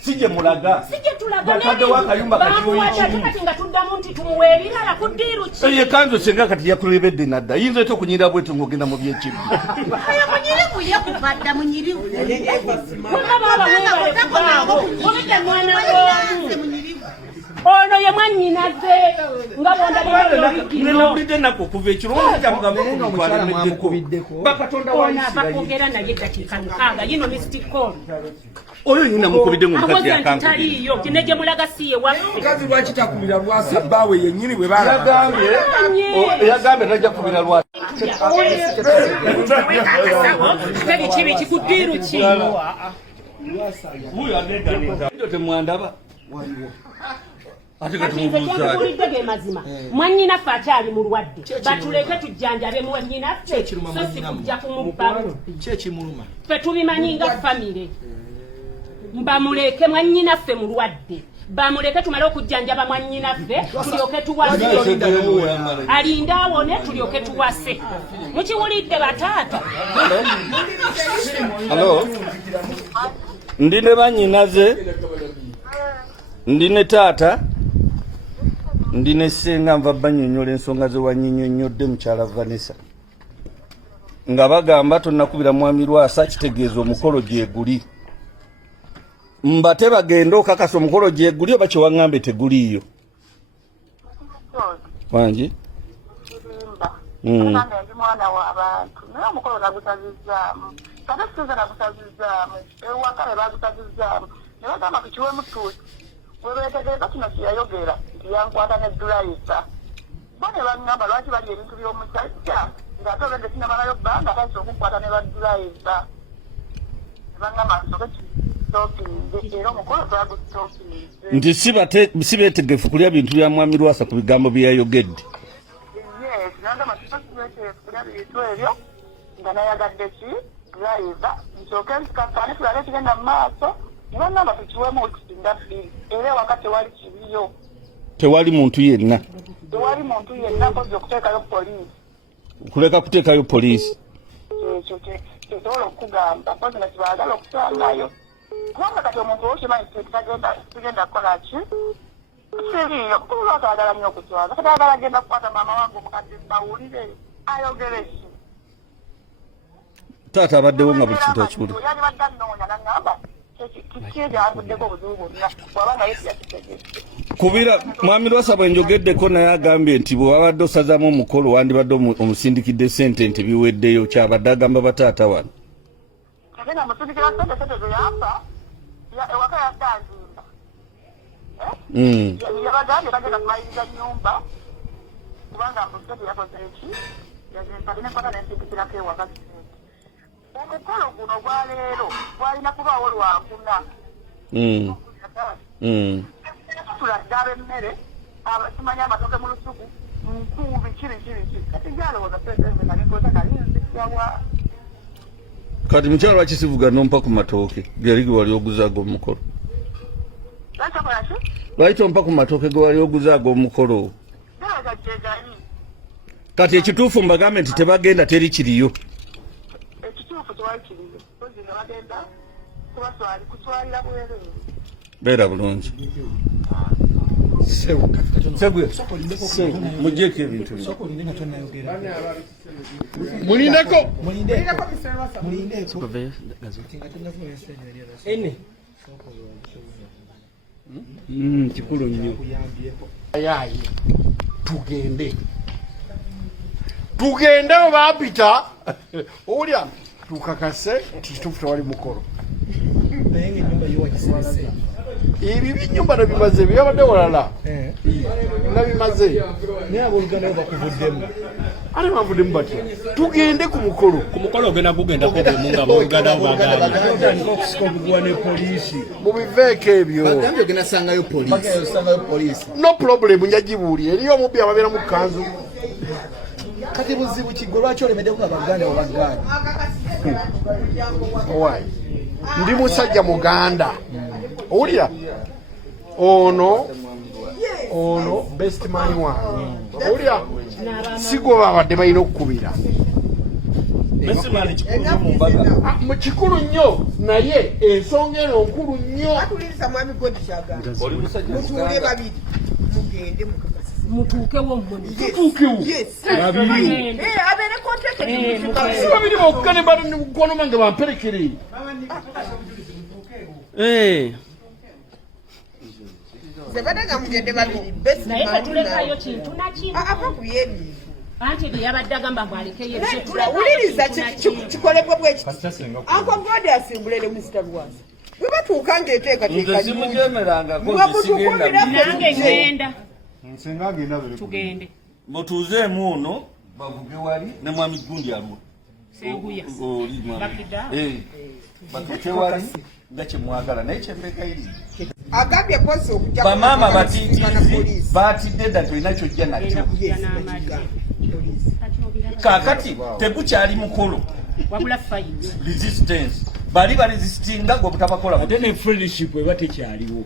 Sije mulaga. Bakadde wakayumba kati ye kanzo senga kati yakulebedde nadda. Yinza eto kunyira bwetu ngogenda mu byekibi. Ayo munyirivu yakubadda munyirivu. Ono ye mwannyinaze nga bonda bw'olidde nako kuva ekirowoozo kya mugamba okubitwalemeddeko bakatonda bakogera naye dakiika mukaaga yino mystic call oyo nyina mukubidde mu mukazi yakangu taliyo kine gye mulaga si ye waffe mukazi lwaki takubira Lwasa bbaawe yennyini bwe yagambye tajja kubira Lwasa teri kibi kikuddiiru ki temwandaba Ate ge mazima. Mwannyinaffe akyali mulwadde. Batuleke tujjanjabe mwannyinaffe. So si kujja kumubbamu. Kyekimuluma. Ffe tubimanyi nga famire. Mbamuleke mwannyinaffe mulwadde. Bamuleke tumale okujjanjaba mwannyinaffe tulyoke tuwase. Alinda awone tulyoke tuwase. Mukiwulidde bataata? Hello. Ndine bannyinaze. Ndine taata. Ndine senga nva bannyonnyola ensonga ze wannyinnyonnyodde mukyala Vanessa. Nga bagamba tonnakubira mwami Lwasa kitegeeza omukolo gye guli. Mbate bagenda okakasa omukolo gye guli oba kye waŋŋambe teguliiyo. Wangi? Mwana w'abantu. Naye omukolo nagutazizzaamu. Kati siza nagutazizzaamu. Ewaka bagutazizzaamu. Ne bagamba tukiwemu tuuti. Webeetegereza kino kyeyayogera nti yankwata ne Kruise. Bo ne baŋŋamba lwaki bali ebintu by'omusajja ng'ate obedde sinamalayo bbanga atayinza okukwata ne ba Kruise. Ne baŋŋamba nsooke tutookinze era omukolo twagutookinze. Nti si beetegefu kulya bintu bya mwami Lwasa ku bigambo bye yayogedde. Yes, nagamba tubeetegefu kulya bintu ebyo nga nayagadde ki Kruise nsooke nsikakane tulabe ekigenda mu maaso. Nibangamba tukiwemu okusinda bbiri era wakati tewali kibiyo. Tewali muntu yenna. Tewali muntu yenna kozza okuteekayo poliisi. Kuleka kuteekayo poliisi. Ekyo kyesobola okugamba kozza nga kibaagala okusangayo. Kubanga kati omuntu okimanyi tugenda kukola ki? Siriiyo kuba Lwasa ayagala nnyo okutwaza. Kati ayagala agenda kukwata maama wange omukadde bawulire ayogere ki? Taata abaddewo nga buli kintu akiwulira. Yali badde annoonya n'aŋŋamba kubira mwami Lwasa bwe njogeddeko naye agambye nti bwe wabadde osazaamu omukolo wandibadde omusindikidde ssente nti biweddeyo kyabadde agamba bataata wano. Yabagambye bagenda kumaliriza nnyumba kubanga musajja yakoze eki yazempate nenkwata nensindikirako ewaka. Omukolo guno gwa leero gwalina kubaawo lwakuna. Tuladdaaba emmere simanyi amatooke mu lusuku nkuubi kiri kati gyalowooza peetenze nalikoza nalinzisyawa. Kati mukyala lwaki sivuga nompa ku matooke gali ge wali oguzaago omukolo? Lwaki tompa ku matooke ge wali oguzaago omukolo? Kati ekituufu mbagambe nti tebagenda teri kiriyo. Beera bulungi. Mugyeko ebintu mulindeko kikulu nnyo. Ayayi tugende oba mpita owulya tukakase titufu tewali mukolo. Ibi binyumba nabimaze byabadde walala nabimaze ate bavuddemu batya tugende ku mukolo ogenda kugenda kumunga booluganda mubiveeko ebyo no problem njagibuulira eriyo omubbi ababeera mu kanzu kati buzibu kigwe lwaki olemedde nga baganda obaganda owai ndi musajja muganda owulira ono best man wange owulira sigwe babadde balina okukubira mu kikulu nnyo naye ensonga eno nkulu nnyo mutuukewo mmwe si babiri bokka ne bakono bange bamperekere naye katulekayo kintu nakimu anti bye yabadde agamba mbwalekeyo wuliriza kikolebwa bwekiti anko godi asimbule ne Mr. Lwasa bwe batuuka ng'eteekateeka nange ngenda tugende mutuuzeemu ono bavuge wali ne mwami gundi alwo seguya batuuke wali nga kyemwagala naye kyembeeka iri agambye posi okujja bamaama batiitiizi baatidde dda tolina kyojja nakyo kaakati tegukyali mukolo wabula fight resistance bali baresistinga gwe butabakola ate ne friendship eba tekyaliwo